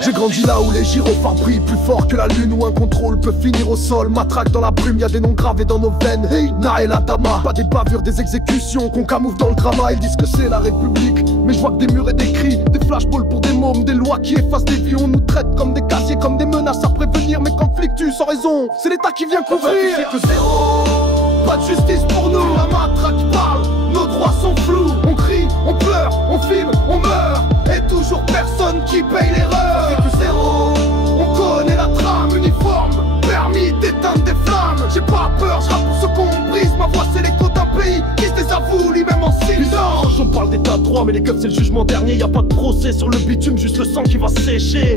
J'ai grandi là où les gyrophares brillent plus fort que la lune, où un contrôle peut finir au sol. Matraque dans la brume, y'a des noms gravés dans nos veines. Hey, Naël Adama, pas des bavures, des exécutions qu'on camoufle dans le drama. Ils disent que c'est la République, mais je vois que des murs et des cris, des flashballs pour des mômes, des lois qui effacent des vies. On nous traite comme des casiers, comme des menaces à prévenir. Mais quand flic tue sans raison, c'est l'État qui vient couvrir. C'est que zéro, pas de justice pour nous. La matraque parle, nos droits sont flous. On crie, on pleure, on filme, on meurt, et toujours personne qui paye l'erreur. C'est que zéro, on connaît la trame, uniforme, permis d'éteindre des flammes. J'ai pas peur, je rappe pour ceux qu'on brise. Ma voix c'est l'écho d'un pays qui se désavoue lui-même en silence. On parle d'état de droit mais les keufs c'est le jugement dernier. Y'a pas de procès sur le bitume, juste le sang qui va sécher.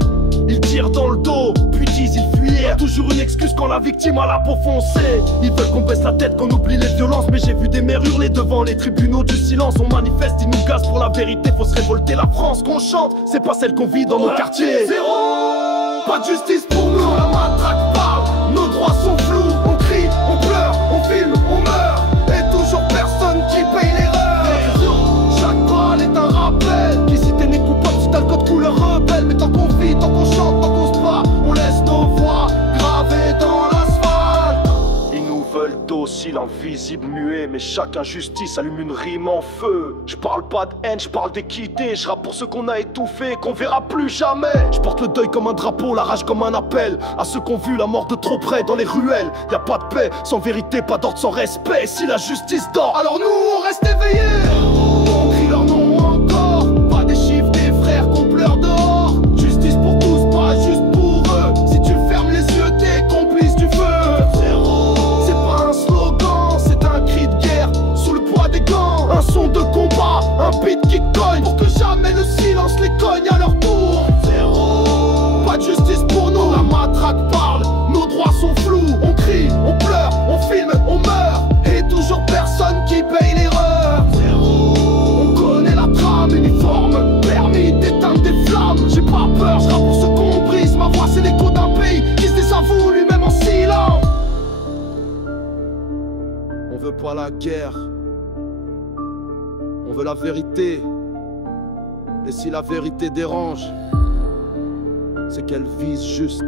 Ils tirent dans le dos, puis disent ils fuyaient. Toujours une excuse quand la victime a la peau foncée. Ils veulent qu'on baisse la tête, qu'on oublie les violences. Mais j'ai vu des mères hurler devant les tribunaux du silence. On manifeste, ils nous gazent pour la vérité. Faut se révolter, la France qu'on chante, c'est pas celle qu'on vit dans nos quartiers. Zéro, pas de justice pour nous. La matraque parle, nos droits sont flous. On crie, on pleure, on filme, on meurt, et toujours personne qui paye l'erreur. Chaque balle est un rappel qu'ici t'es né coupable si t'as le code couleur rebelle. Mais tant qu'on vit, tant qu'on chante, tant qu'on se bat, on laisse nos voix gravées dans l'asphalte. Ils nous veulent dociles, invisibles, muets, mais chaque injustice allume une rime en feu. Je parle pas de haine, je parle d'équité. Je rappe pour ceux qu'on a étouffés, qu'on verra plus jamais. Je porte le deuil comme un drapeau, la rage comme un appel à ceux qui ont vu la mort de trop près dans les ruelles. Y a pas de paix sans vérité, pas d'ordre sans respect. Si la justice dort, alors nous on reste éveillés. On crie leur nom encore, pas des chiffres des frères qu'on pleure dehors. Justice pour tous, pas juste pour eux. Si tu fermes les yeux, t'es complice du feu. C'est pas un slogan, c'est un cri de guerre sous le poids des gants. Un son de combat, un beat qui cogne pour que jamais le silence les cogne à leur tour. Zéro, pas de justice pour nous. La matraque parle, nos droits sont flous. On crie, on pleure, on filme, on meurt, et toujours personne qui paye l'erreur. Zéro, on connaît la trame, uniforme, permis d'éteindre des flammes. J'ai pas peur, je rappe pour ceux qu'on brise. Ma voix c'est l'écho d'un pays qui se désavoue lui-même en silence. On veut pas la guerre, on veut la vérité. Et si la vérité dérange, c'est qu'elle vise juste.